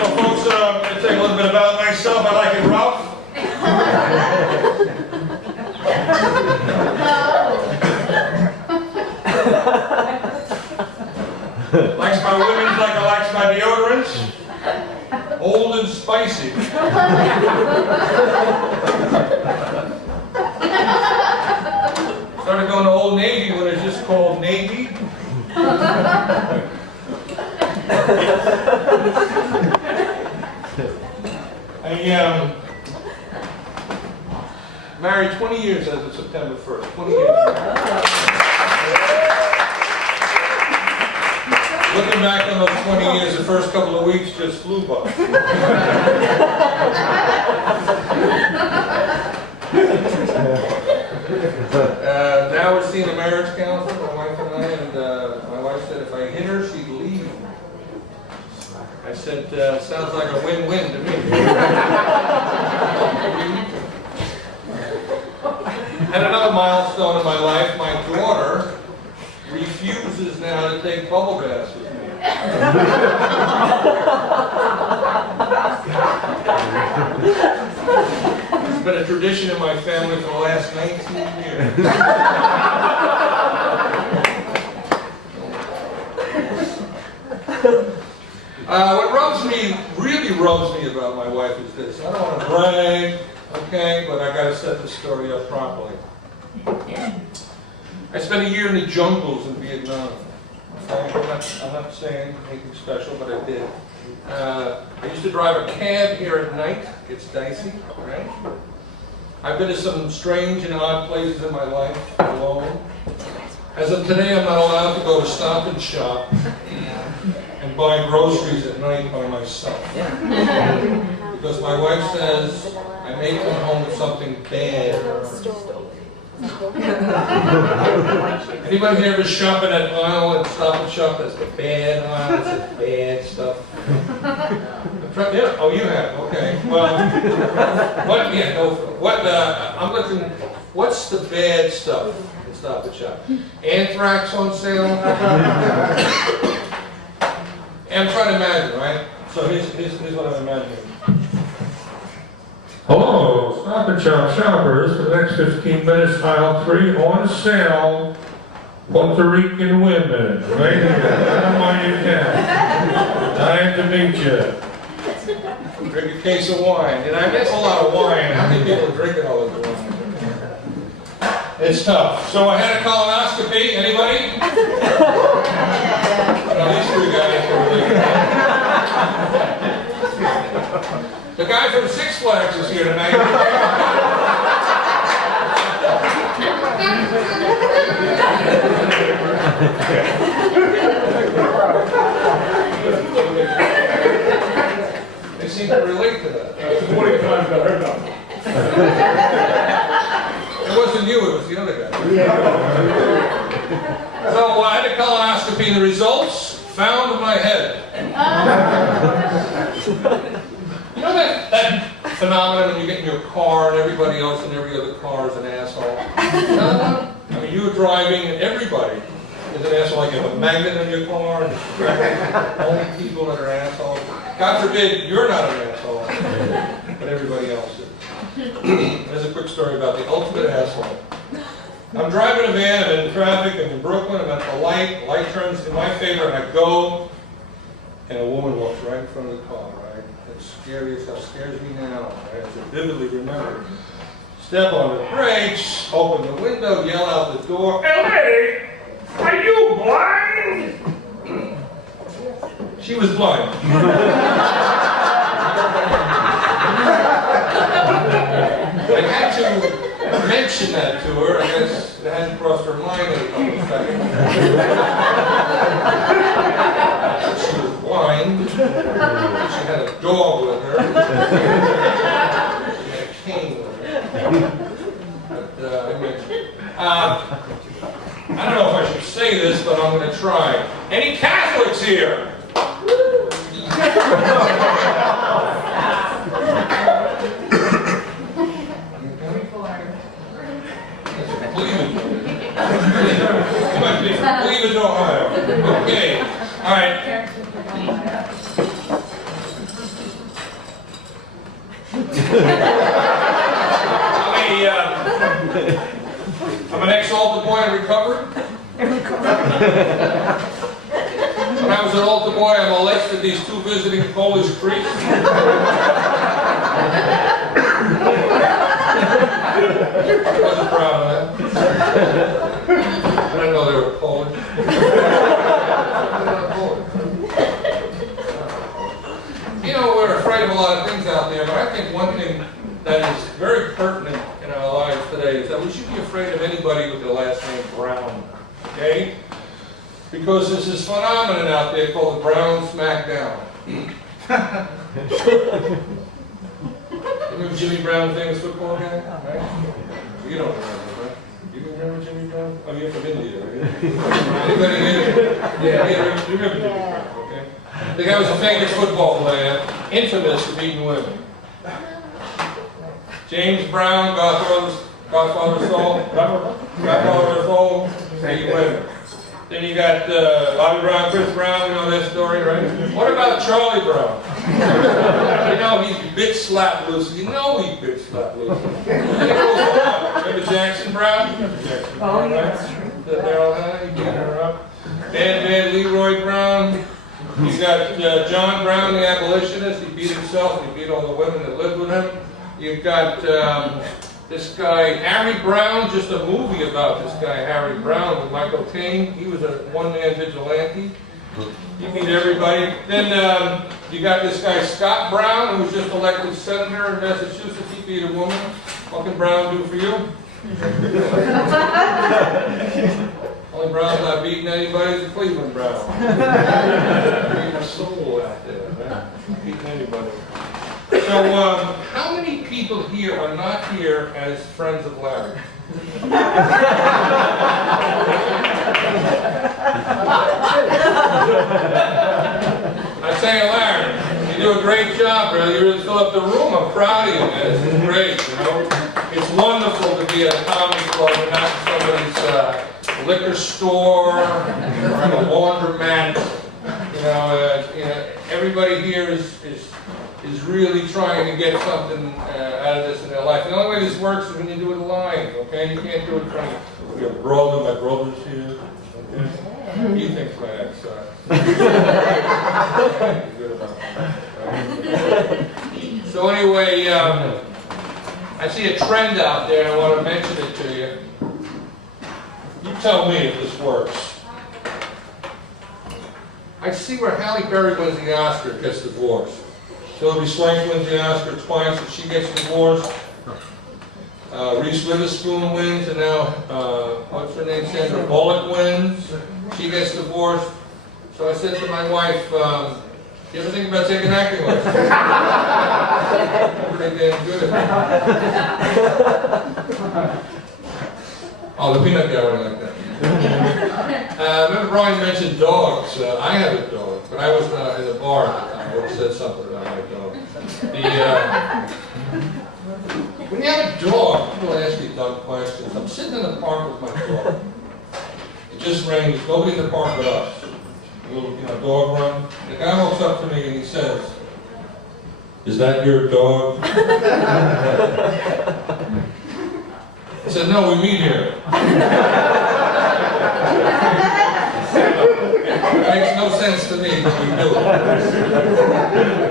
Well, folks, I'm going to tell you a little bit about myself. I like it rough. Likes my women's like I likes my deodorants. Old and spicy. Started going to Old Navy when it's just called Navy. I married 20 years as of September 1st. 20 years. Looking back on those 20 years, the first couple of weeks just flew by. Now we're seeing a marriage counselor, my wife and I, and my wife said if I hit her, she'd leave. I said, sounds like a win-win to me. And another milestone in my life, my daughter refuses now to take bubble baths with me. It's been a tradition in my family for the last 19 years. What really rubs me about my wife is this. I don't want to brag, okay, but I got to set the story up properly. I spent a year in the jungles in Vietnam. Okay? I'm not saying anything special, but I did. I used to drive a cab here at night. It's dicey, right? I've been to some strange and odd places in my life alone. As of today, I'm not allowed to go to Stop and Shop and buy groceries at night by myself. Because my wife says I may come home with something bad. Anybody here ever shop in that aisle at Stop and Shop? That's the bad aisle, it's the bad stuff. Yeah, oh, you have, okay. Well, what, yeah, go for it. What, I'm looking, what's the bad stuff at Stop and Shop? Anthrax on sale? And I'm trying to imagine, right? So here's what I'm imagining. Hello, Stop and Shop shoppers. For the next 15 minutes, aisle 3 on sale. Puerto Rican women. Right here. Come on, you can. Nice to meet you. Drink a case of wine. And I miss a lot of wine. How many people are drinking all this wine? It's tough. So I had a colonoscopy. Anybody? Well, these three guys are really The guy from Six Flags is here tonight. They seem to relate to that. 20 times better enough. It wasn't you, it was the other guy. So I had a colonoscopy and the results found in my head. You know that phenomenon when you get in your car and everybody else in every other car is an asshole? I mean, you were driving and everybody is an asshole. Like you have a magnet in your car and only people that are assholes. God forbid you're not an asshole, but everybody else is. There's a quick story about the ultimate asshole. I'm driving a van, I'm in traffic, I'm in Brooklyn, I'm at the light turns in my favor, and I go, and a woman walks right in front of the car, right? It's scary as hell, scares me now, right? As I vividly remember. Step on the brakes, open the window, yell out the door, "Hey lady, are you blind?" She was blind. I had to mention that to her. I guess it hadn't crossed her mind in a couple of seconds. She was blind. She had a dog with her. She had a cane with her. But I mentioned it. I don't know if I should say this, but I'm going to try. Any Catholics here? Believe in Ohio. Okay. All right. I'm an ex-altar boy in recovery. When I was an altar boy, I molested these 2 visiting Polish priests. I wasn't proud of that. I didn't know they were Polish. You know, we're afraid of a lot of things out there, but I think one thing that is very pertinent in our lives today is that we should be afraid of anybody with the last name Brown, okay? Because there's this phenomenon out there called the Brown Smackdown. Remember Jimmy Brown, famous football guy? Right? You don't remember, right? You remember Jimmy Brown? Oh, you're from India, right? Anybody here? Yeah, you remember Jimmy Brown, okay? The guy was a famous football player, infamous for beating women. James Brown, Godfather's soul, beating women. Then you got Bobby Brown, Chris Brown, you know that story, right? What about Charlie Brown? You know he bitch slapped Lucy. You know he bitch slapped Lucy. Remember Jackson Brown? Remember Jackson Brown, right? That Daryl had, he beat her up. Bad Leroy Brown. You got John Brown, the abolitionist. He beat himself and he beat all the women that lived with him. You've got this guy, Harry Brown, just a movie about this guy, Harry Brown, with Michael Caine. He was a one-man vigilante. He beat everybody. Then you got this guy, Scott Brown, who was just elected senator in Massachusetts. He beat a woman. What can Brown do for you? Only Brown's not beating anybody is Cleveland Brown. Beating a soul out there, man. Beating anybody. So, how many people here are not here as friends of Larry? I say, Larry, you do a great job, brother. You really fill up the room. I'm proud of you, man. This is great, you know. It's wonderful to be at a comedy club and not in somebody's liquor store or in a laundromat. You know, everybody here is really trying to get something out of this in their life. The only way this works is when you do it live, okay? You can't do it in front of your brother, my brother's here. Okay? He thinks my ex. Good about that. So anyway, I see a trend out there and I want to mention it to you. You tell me if this works. I see where Halle Berry wins the Oscar gets divorced. Hilary Swank wins the Oscar twice and she gets divorced. Reese Witherspoon wins and now, what's her name, Sandra Bullock wins. She gets divorced. So I said to my wife, you ever think about taking acting lessons? Pretty damn good. Oh, the peanut gallery like that. Remember Brian mentioned dogs. I have a dog, but I was in a bar at the time. I would have said something about my dog. When you have a dog, people ask me dumb questions. I'm sitting in the park with my dog. It just rained. There's nobody in the park but us. A little, dog run. The guy walks up to me and he says, "Is that your dog?" I said, "No, we meet here." It makes no sense to me, but we do it.